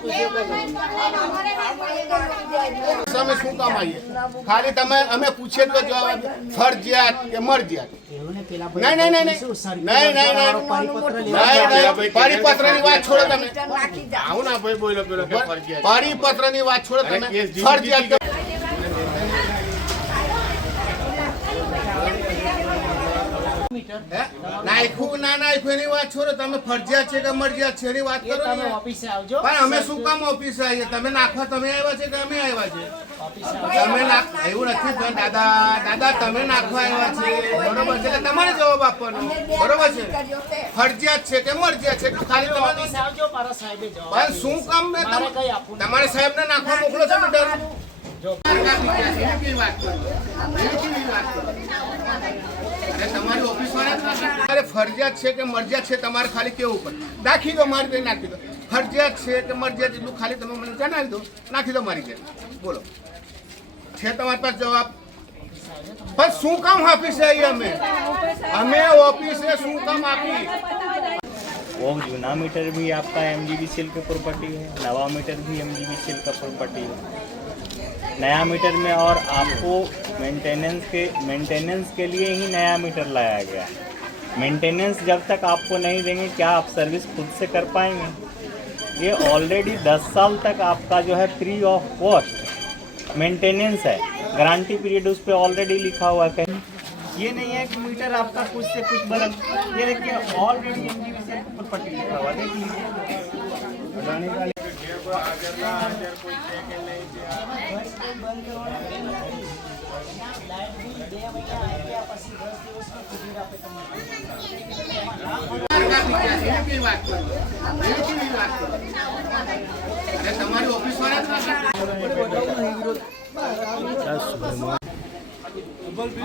તમે શું કામ આવીએ? ખાલી તમે અમે પૂછીએ તો જવાબ ફરજિયાત કે મરજિયાત? પરિપત્રની વાત છોડો તમે. આવું ના ભાઈ બોલો પેલો પરિપત્રની વાત છોડો તમે. ફરજિયાત નાખ્યું ના નાખ્યું એની વાત છોડો તમે. ફરજિયાત છે કે મરજિયાત છે એની વાત કરો. પણ અમે શું કામ ઓફિસે આવીએ? તમે નાખવા તમે આવ્યા છે કે અમે આવ્યા છે? તમે એવું નથી દાદા તમે નાખવા આવ્યા છે બરોબર છે એટલે તમારે જવાબ આપવાનો બરોબર છે. ફરજિયાત છે કે મરજિયાત છે ખાલી તમે પણ શું કામ તમારે સાહેબ ને નાખવા મોકલો છો મીટર? તમારી ઓફિસ વાળા ફરજિયાત છે કે મરજિયાત છે તમારે ખાલી કેવું પડે. નાખી દો મારી ઘરે નાખી દો. ફરજિયાત છે કે મરજિયાત એટલું ખાલી તમે મને જણાવી દો. નાખી દો મારી ઘરે. બોલો છે તમારી પાસે જવાબ? પણ શું કામ ઓફિસે આવી અમે ઓફિસે શું કામ આપી? वो जूना मीटर भी आपका MGBCL का प्रॉपर्टी है, नवा मीटर भी MGBCL का प्रॉपर्टी है। नया मीटर में और आपको मेंटेनेंस के लिए ही नया मीटर लाया गया। मेंटेनेंस जब तक आपको नहीं देंगे क्या आप सर्विस खुद से कर पाएंगे? ये ऑलरेडी 10 साल तक आपका जो है फ्री ऑफ कॉस्ट मेंटेनेंस है। गारंटी पीरियड उस पर ऑलरेडी लिखा हुआ है। ये नहीं है कि मीटर आपका कुछ से कुछ बदल, ये देखिए ऑलरेडी MGBCL का प्रॉपर्टी लिखा हुआ देख लीजिए। તમારી ઓફિસ વાળા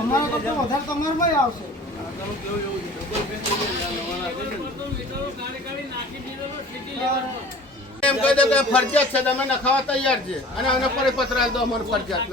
અમારો તો વધારે તમારામાં આવશે. એમ કહી દો કે ફરજિયાત છે તમે નખાવા તૈયાર છે અને પરિપત્ર દો અમારે ફરજિયાત